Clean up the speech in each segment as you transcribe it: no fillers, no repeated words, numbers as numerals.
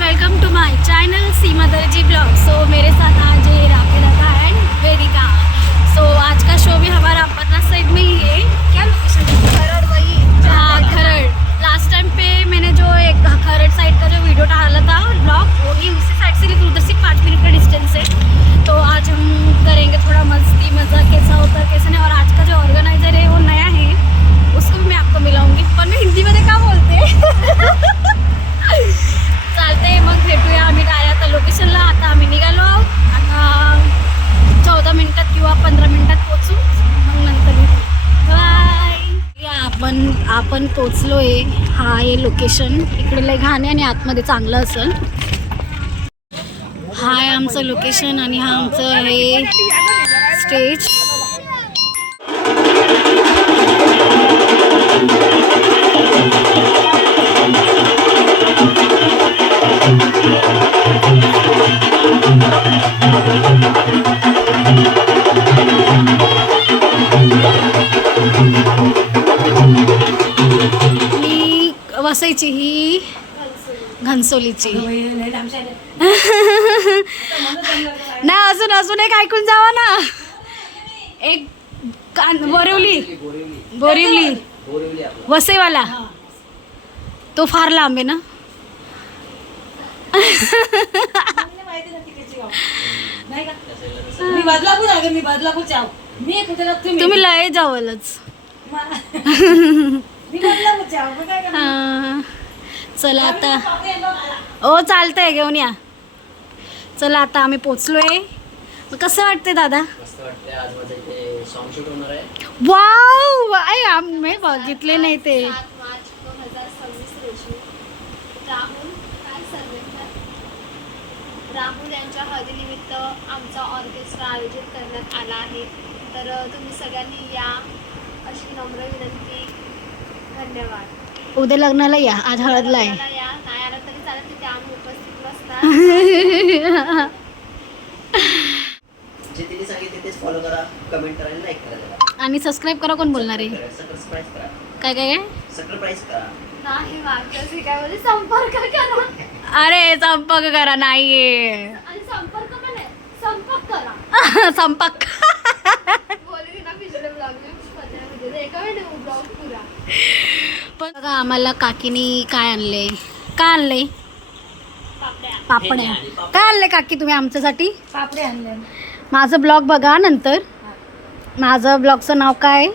Welcome to my channel सीमा दर्जी blog. So मेरे साथ आज है राकेश दादा एंड वेदिका। सो आज का शो भी हमारा अपना साइड में ही है। क्या लोकेशन है? खरड़। वही हाँ, खरड़। लास्ट टाइम पे मैंने जो एक खरड़ साइड का जो वीडियो डाला था ब्लॉग, वो ही उसी साइड से उधर से 5 मिनट का डिस्टेंस है। तो आज हम करेंगे थोड़ा मस्ती मज़ा, कैसा होता है कैसे नहीं। और आज का जो ऑर्गेनाइजर है वो नया है, उसको भी मैं आपको मिलाऊंगी। पर मैं हिंदी मध्ये का बोलते चालते मग भेटूया। आम्ही डायरेक्ट आता लोकेशनला। आता आम्ही निघालो आहोत। आता 14 मिनिटात किंवा 15 मिनिटात पोचू, मग नंतर बाय। आपण पोचलो आहे। हा आहे लोकेशन। इकडे लय घाण आहे आणि आतमध्ये चांगलं असेल। हा आहे आमचं लोकेशन आणि हा आमचं आहे स्टेज। मी वसईची, ही घनसोलीची। ना अजून एक ऐकून जावा ना। एक बोरिवली वसईवाला, तो फार लांब आहे ना। तुम्ही लय जावलच। चला आता, ओ चालतंय, घेऊन या। चला आता आम्ही पोचलोय। मग कसं वाटतंय दादा? वाव, आम्ही बघितले नाही ते। राहुल यांच्या हळदीनिमित्त आमचा ऑर्केस्ट्रा आयोजित करण्यात आला आहे। तर तुम्ही सगळ्यांनी या अशी नम्र विनंती। धन्यवाद। उद्या लग्नाला या, आज हळदला आहे। या नाही आला तरी चालेल, तिथे आम्ही उपस्थित नसणार। जे तिने सांगितले तेच फॉलो करा, कमेंट करा आणि लाईक करा। आणि सबस्क्राईब करा। कोण बोलणार आहे? सबस्क्राईब करा। काय काय काय? सबस्क्राईब करा। नाही मागचं काय बोलते, संपर्क करा। अरे संपर्क करा नाहीये, आणि संपर्क पण आहे, संपर्क करा। संपर्क बोलली ना पिछले ब्लॉग में म्हणजे एका वेळी ब्लॉग पुरा। पण बघा आम्हाला काकीनी काय आणले? काय आणले? पापड्या। काय आणले काकी तुम्ही आमच्यासाठी? पापडे आणले। माझं ब्लॉग बघा नंतर। माझं ब्लॉगचं नाव काय?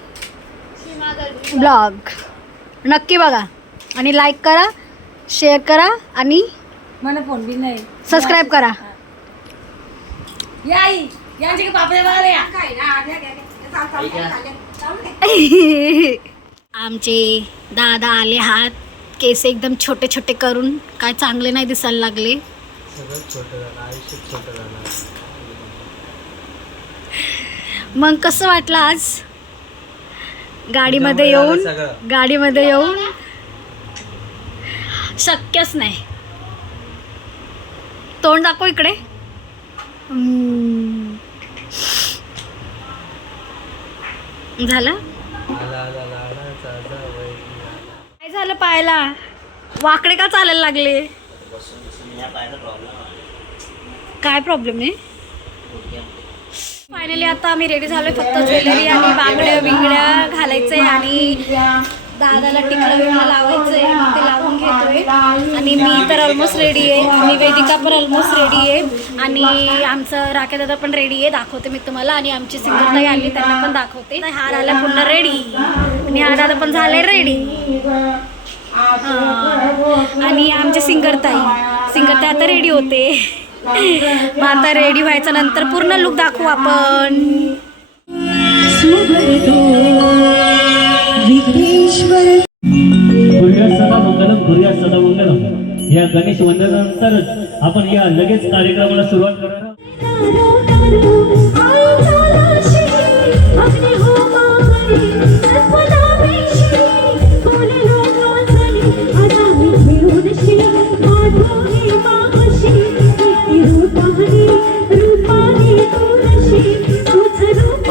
सीमा दर्जी ब्लॉग नक्की बघा आणि लाईक करा, शेअर करा आणि मला फोन बी नाही, सबस्क्राईब करा। या आई, यांचे पापडे बघा या। आमचे दादा आले हात, केस एकदम छोटे छोटे करून। काय चांगले नाही दिसायला लागले। मग कसं वाटलं आज गाडीमध्ये येऊन? शक्यच नाही। तोंड दाखव इकडे। झालं? काय झालं पायाला? वाकडे का चालायला लागले? काय प्रॉब्लेम आहे? फायनली आता आम्ही रेडी झालोय। फक्त ज्वेलरी आणि बांगड्या बिंगड्या घालायचंय आणि दादाला टिकला बिकला लावायचंय, मग ते लावून घेतोय। आणि मी तर ऑलमोस्ट रेडी आहे, आणि वेदिका पण ऑलमोस्ट रेडी आहे, आणि आमचं राकेश दादा पण रेडी आहे। दाखवते मी तुम्हाला। आणि आमची सिंगर ताई आली, त्यांना पण दाखवते। हार आला पुन्हा रेडी, आणि हा दादा पण झालाय रेडी। आणि आमचे सिंगर ताई आता रेडी होते। मग आता रेडी व्हायचं, नंतर पूर्ण लुक दाखवू आपण। गुरुया सदा मंगलम या गणेश वंदनानंतरच आपण या लगेच कार्यक्रमाला सुरुवात करणार आहोत। रूपानी तुळशी तुझ रूप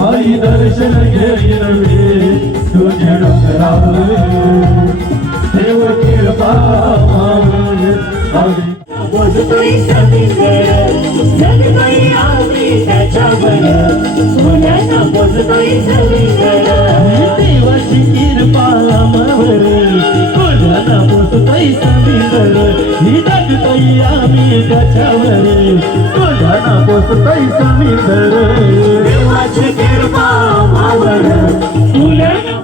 आई दर्शन घेईन तुझ्या डोंगरावर देव कृपा मागून बोलतोय सविंगर जगतोय आम्ही त्याच्यावर मुलांना बोलतोय सविंगर देवाची कृपा आम्हावर मुलांना बोलतोय सविंगर ही जगतोय आम्ही त्याच्यावर मुलांना बोलतोय सविंगर देवाची कृपा आम्हावर मुलांना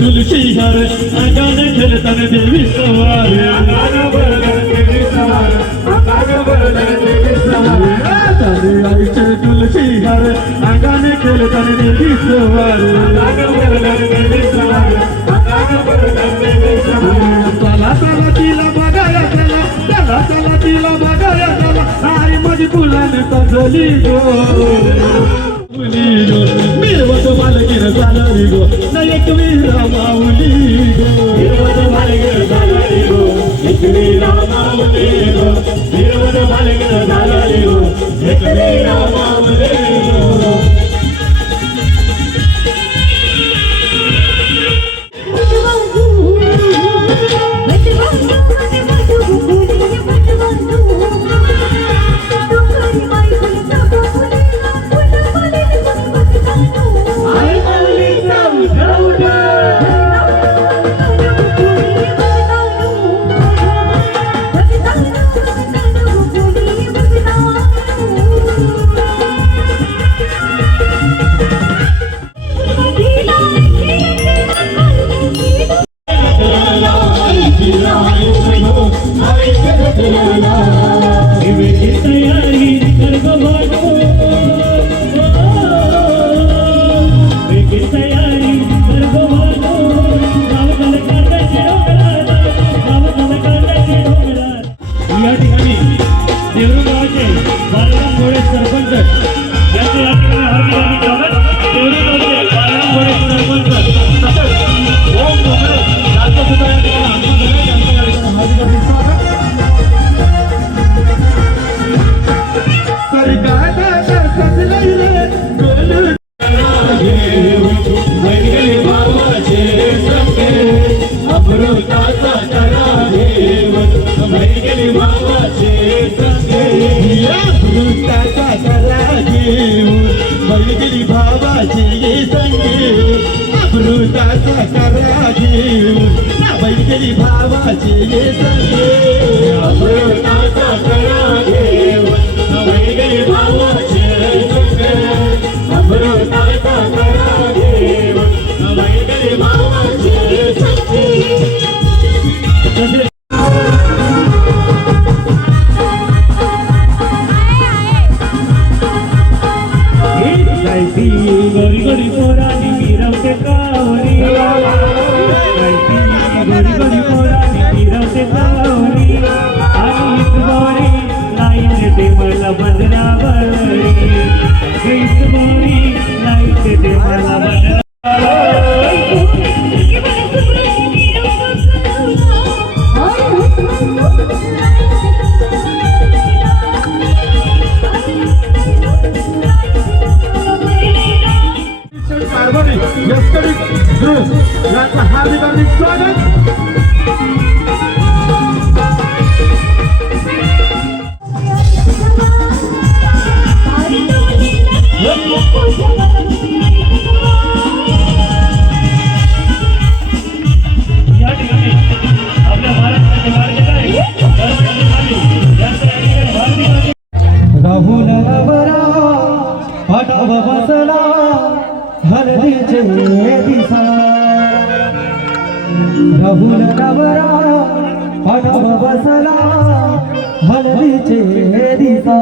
तुलसी हर अंगान खेळताना देवी सवार तुलसी हर अंगान खेळताना देवी सवार चला चला तिला बघाया चला चला तिला बघाया चला आई माझी फुलाने सजली गो मिरवत बालकीर झाली गो न एक वीरा माऊली गो मिरवत बालकीर झाली गो एक वीरा माऊली गो मिरवत बालकीर झाली गो एक वीरा माऊली गो गरी गरी पोरानी मीरवते कावरी या ठिकाणी आपल्या महाराष्ट्राचे लाडके आहे राहुल नवरा पाठाव बसला हळदीचे दिसा राहुल नवरा पाठाव बसला हळदीचे दिसा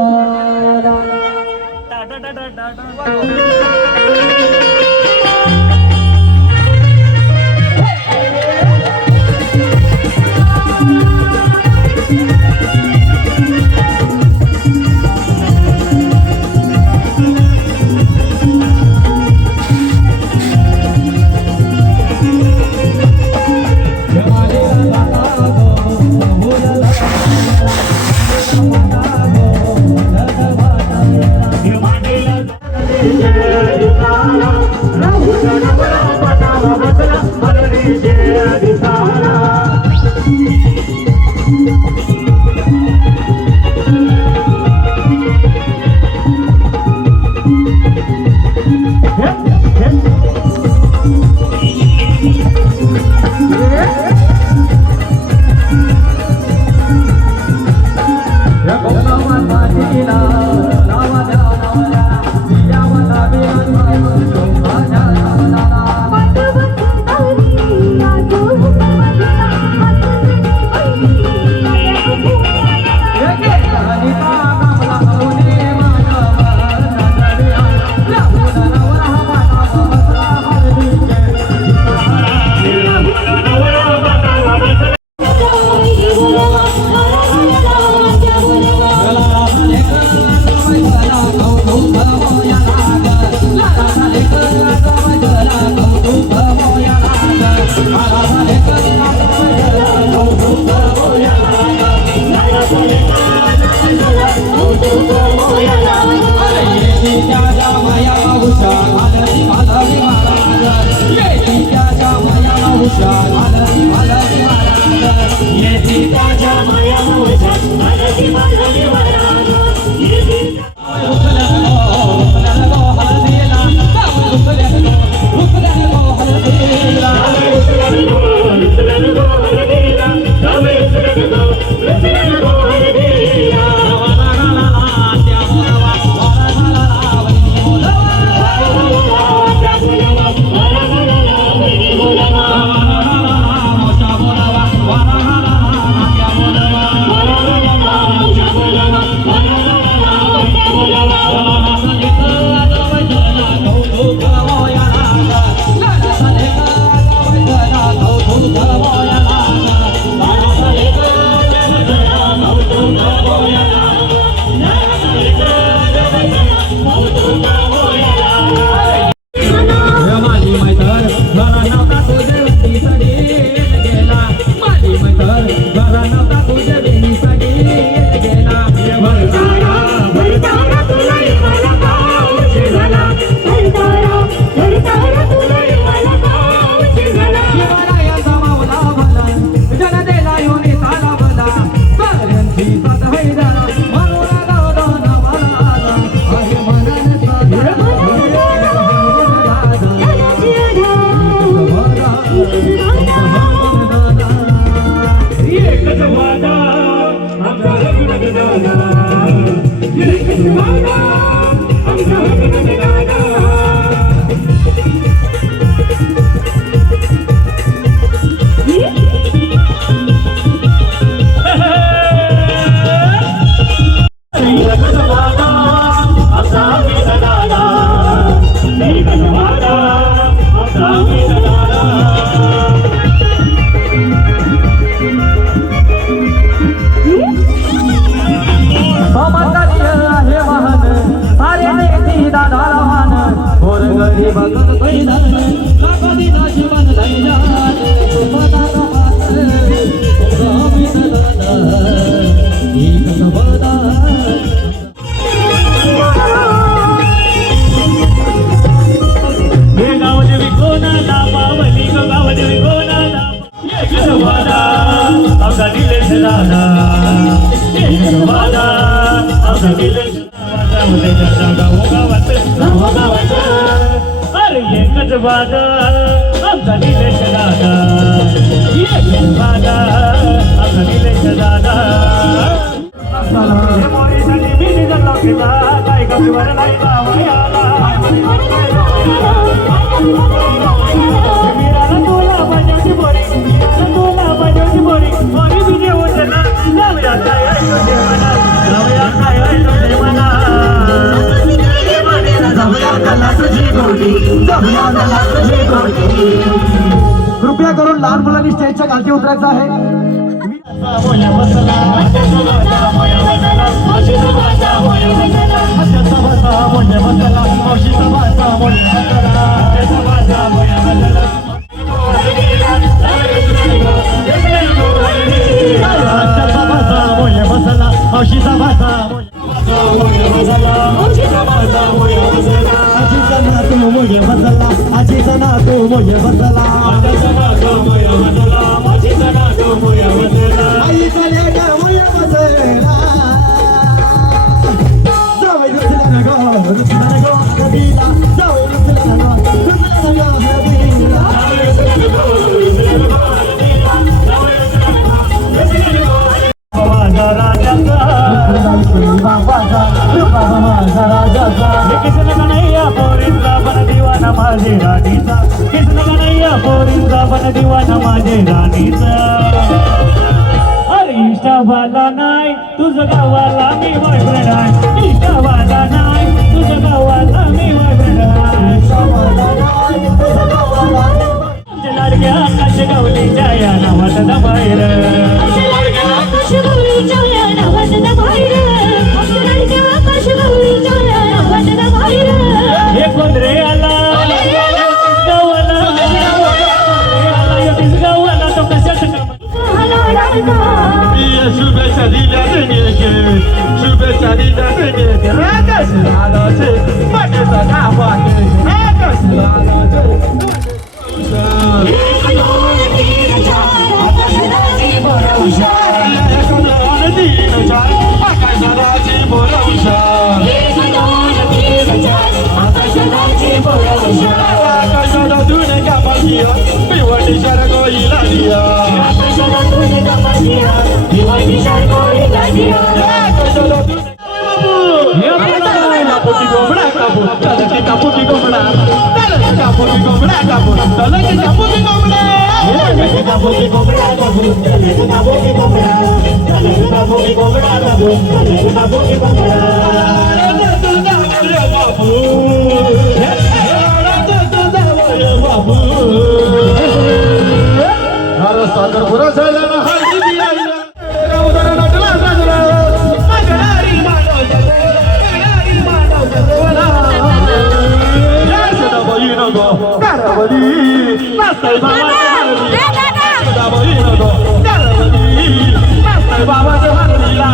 आमचा दिल गावले दादा गावोगावात अरे एकच वादा आमचा निलेश दादा एकच वादा आमचा निलेश दादा मोरीसाठी मी निघाला पिला काय कपिवर नाही गावयाला मीराला तुला बजावती बोरी तुला बजावती बोरी मोरी बिजे होते ना जाऊया काय ऐकते म्हणा जाऊया काय ऐकते म्हणा कृपया करून लहान मुलांनी स्टेजच्या खालती उतरायचं आहे. मोया बसला मोया बसला मावशीचा भाचा मोया बसला हाताचा भाचा मोया बसला मावशीचा भाचा मोया बसला हाताचा भाचा मोया बसला हाताचा भाचा मोया बसला मावशीचा भाचा मोया बसला मावशीचा भाचा मोया बसला आजीचा नातू मोया बसला आजीचा नातू मोया बसला हाताचा भाचा मोया बसला मावशीचा नातू मोया बसला आईचा लेका मोया बसला जावई रुसला गो हबीला जावई रुसला गो हबीला किसन कन्हैया पोरींचा बन दिवाना माझे राणीचा किसन कन्हैया पोरींचा बन दिवाना माझे राणीचा अरे इष्टावाला नाही तुझं गावाला मी बॉयफ्रेंड आहे इष्टावाला नाही तुझं गावाला मी बॉयफ्रेंड आहे लाडक्या आकाश गवलीच्या या नावात बाहेर हे कोण रे आला गावाला गावाला तो कशात शुभेच्छा दिल्या शुभेच्छा दिल्या साखरपुरा झाला ना हळदी बियाला बाबाच्या हल्लीला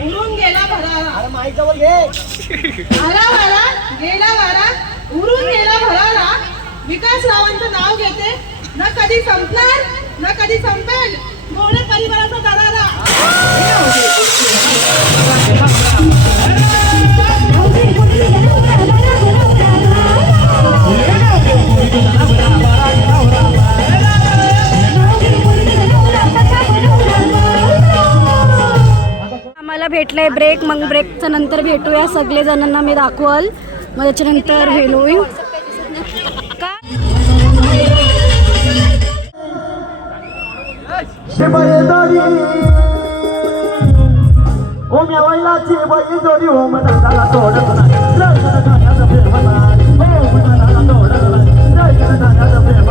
उरून गेला भरारा आला वारा गेला वारा उरून गेला भरारा विकासरावांचं नाव घेते न कधी संपणार न कधी संपेल मोरे परिवाराचा दरारा आम्हाला भेटलंय ब्रेक, मग ब्रेकच्या नंतर भेटूया सगळे जणांना मी दाखवल, मग त्याच्यानंतर हे होईल का ओम या वैलाची बैल जोडी ओम दादाला तोडत नाही जय जय दादाचा प्रेम नाही ओम दादाला तोडत नाही जय जय दादाचा प्रेम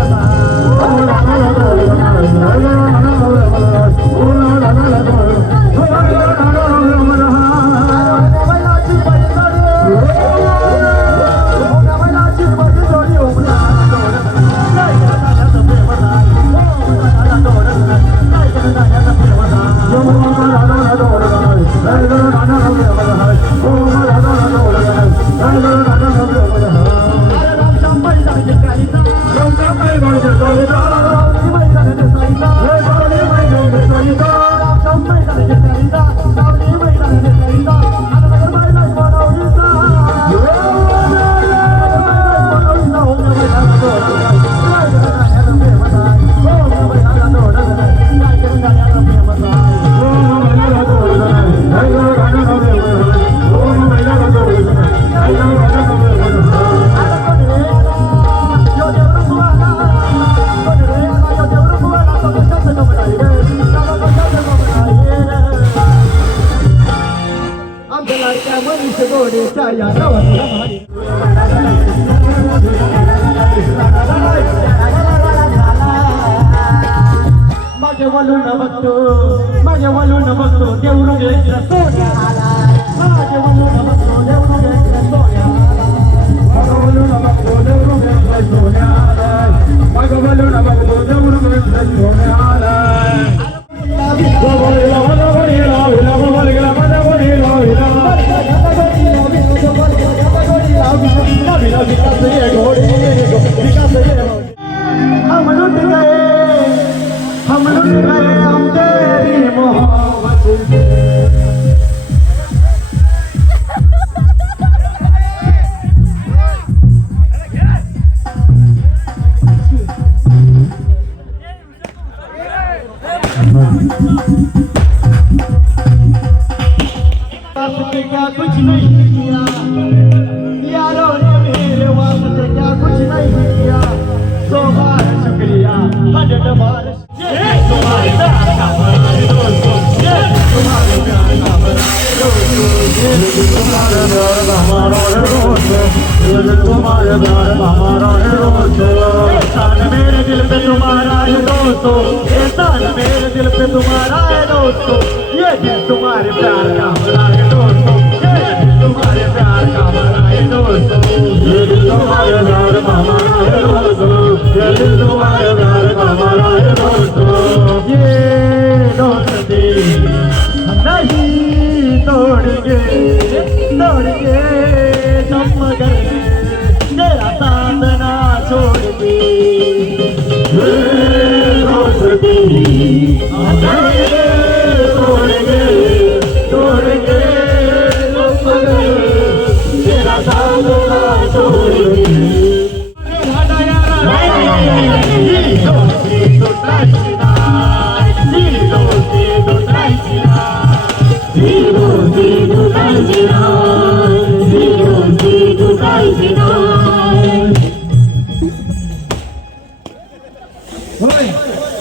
माझ्या वलून बघतो देवरुंग लेकरा सोन्या आला माझ्या वलून बघतो देवरुंग लेकरा सोन्या आला वलून बघतो देवरुंग लेकरा सोन्या आला माझ्या वलून बघतो देवरुंग लेकरा सोन्या आला हम लुट गए हम तेरी मोहब्बत से वास्ते क्या कुछ नहीं किया यारों ने मेरे वास्ते क्या कुछ नहीं किया 100 बार शुक्रिया खजट बार ये तुम्हारे प्यार का बनाए दोस्तों ये तुम्हारे प्यार का बनाए दोस्तों ये तुम्हारे प्यार का हमारा है दोस्तों ये तुम्हारे प्यार का हमारा है दोस्तों एहसान मेरे दिल पे तुम्हारा है दोस्तों एहसान मेरे दिल पे तुम्हारा है दोस्तों ये दिल तुम्हारे प्यार का हमारा है दोस्तों ये दिल तुम्हारे प्यार का हमारा है दोस्तों ये दिल तुम्हारे प्यार का हमारा है दोस्तों ये दिल तुम्हारे प्यार का हमारा है दोस्तों ये दोस्ती हम नहीं तोड़ेंगे हम मगर तेरा साथ ना छोड़ेंगे ये दोस्ती हम नहीं तोड़ेंगे हम मगर तेरा साथ ना छोड़ेंगे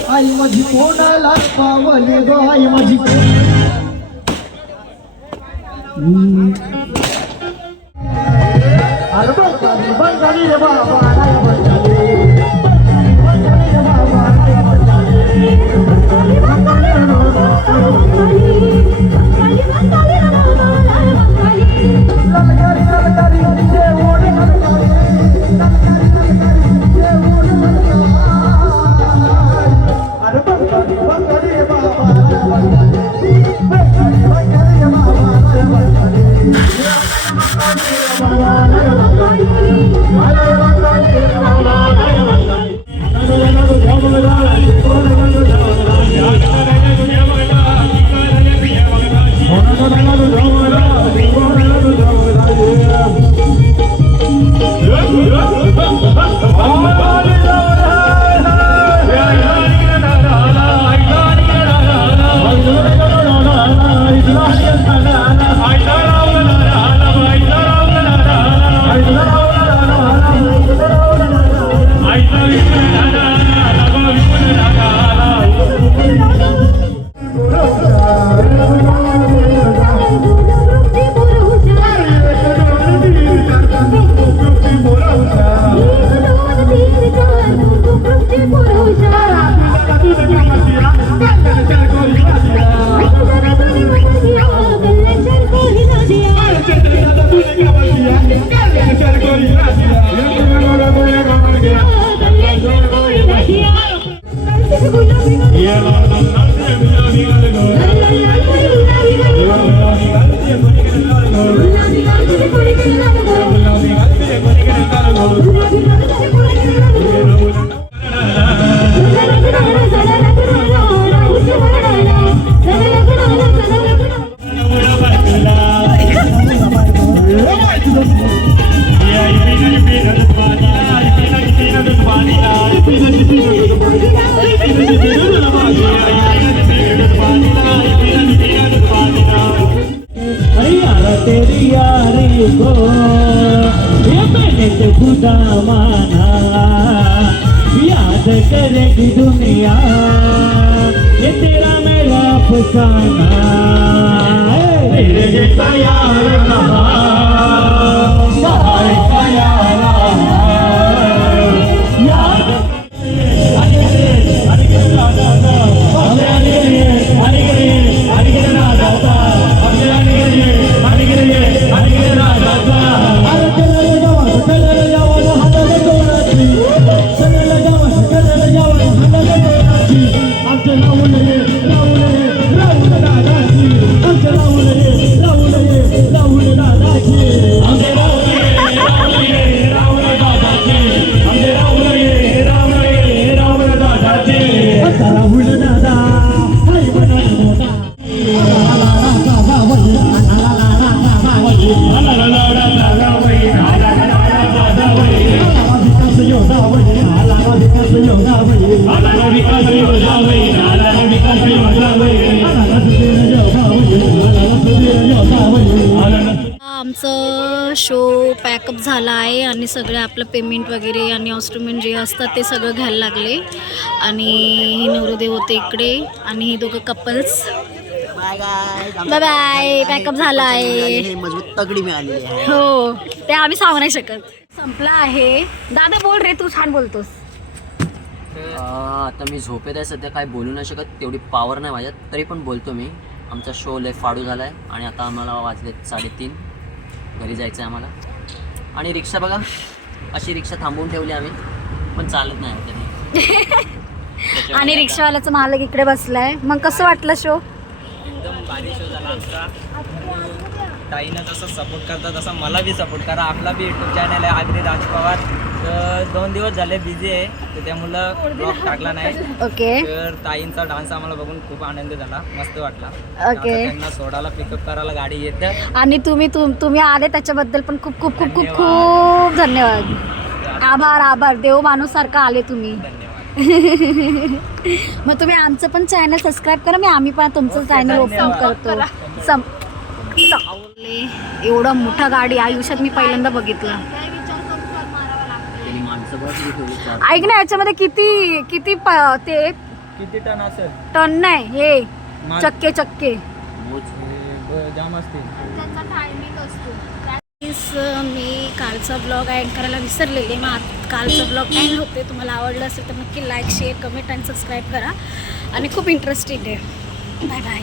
आई माझी कोणाला पावली गो आई माझी अरे बंगाली रे बाबा तेरी यारी को ये मैंने तो खुदा माना याद करेगी दुनिया ये तेरा मेरा अफसाना तेरे जैसा यार कहाँ आमचं आपलं शो पॅकअप झाला आहे आणि सगळं आपलं पेमेंट वगैरे आणि इन्स्ट्रुमेंट जे असतात ते सगळं घ्यायला लागले. आणि हे नवरदेव होते इकडे आणि हे दोघं couples. Bye guy. Bye bye. Pack up झाला आहे. मजबूत तगडी मिळालेली आहे. हो ते आम्ही सांगू नाही शकत. संपला आहे. दादा बोल रे, तू छान बोलतोस. आता मी झोपेत आहे सध्या, काय बोलू नाही शकत, तेवढी पावर नाही माझ्यात, तरी पण बोलतो मी. आमचा शो लय फाडू झाला आहे आणि आता आम्हाला वाजलेत 3:30. घरी जायचं आहे आम्हाला. आणि रिक्षा बघा, अशी रिक्षा थांबवून ठेवली आम्ही, पण चालत नाही होते. आणि रिक्षावाल्याचा मालक इकडे बसलाय. मग कसं वाटलं शो? एकदम भारी शो झाला आमचा. ताईनं जसं सपोर्ट करतात तसं मला बी सपोर्ट करा. आपला बी यूट्यूब चॅनल आहे आगरी राज पवार. तर 2 दिवस झाले बिझी आहे, तर त्यामुळं ब्लॉग टाकला नाही. ओके तर ताईंचा डान्स आम्हाला बघून खूप आनंद झाला, मस्त वाटला. ओके. आता त्यांना सोडायला पिकअप करायला गाडी येतं. आणि तुम्ही आले त्याच्याबद्दल पण खूप खूप खूप खूप खूप धन्यवाद. आभार. देव माणूस सारखं आले तुम्ही. मग तुम्ही आमचं पण चॅनल सबस्क्राईब करा. आम्ही पण तुमचं चॅनल ओपन करतो. एवढा मोठा गाडी आयुष्यात मी पहिल्यांदा बघितला. काय विचार करून कर मारावा लागतो. त्यांनी माणसं बघ ठेवली 4. ऐक ना, याच्यामध्ये किती किती ते किती टन असेल? टन नाही, हे माल. चक्के. जाम असतील. त्यांचा टायमिंग असतो. मी कालचा ब्लॉग एंड करायला विसरलेले. मग कालचा ब्लॉग एंड होते. तुम्हाला आवडलं असेल तर नक्की लाईक, शेअर, कमेंट आणि सबस्क्राईब करा. आणि खूप इंटरेस्टिंग आहे. Bye bye.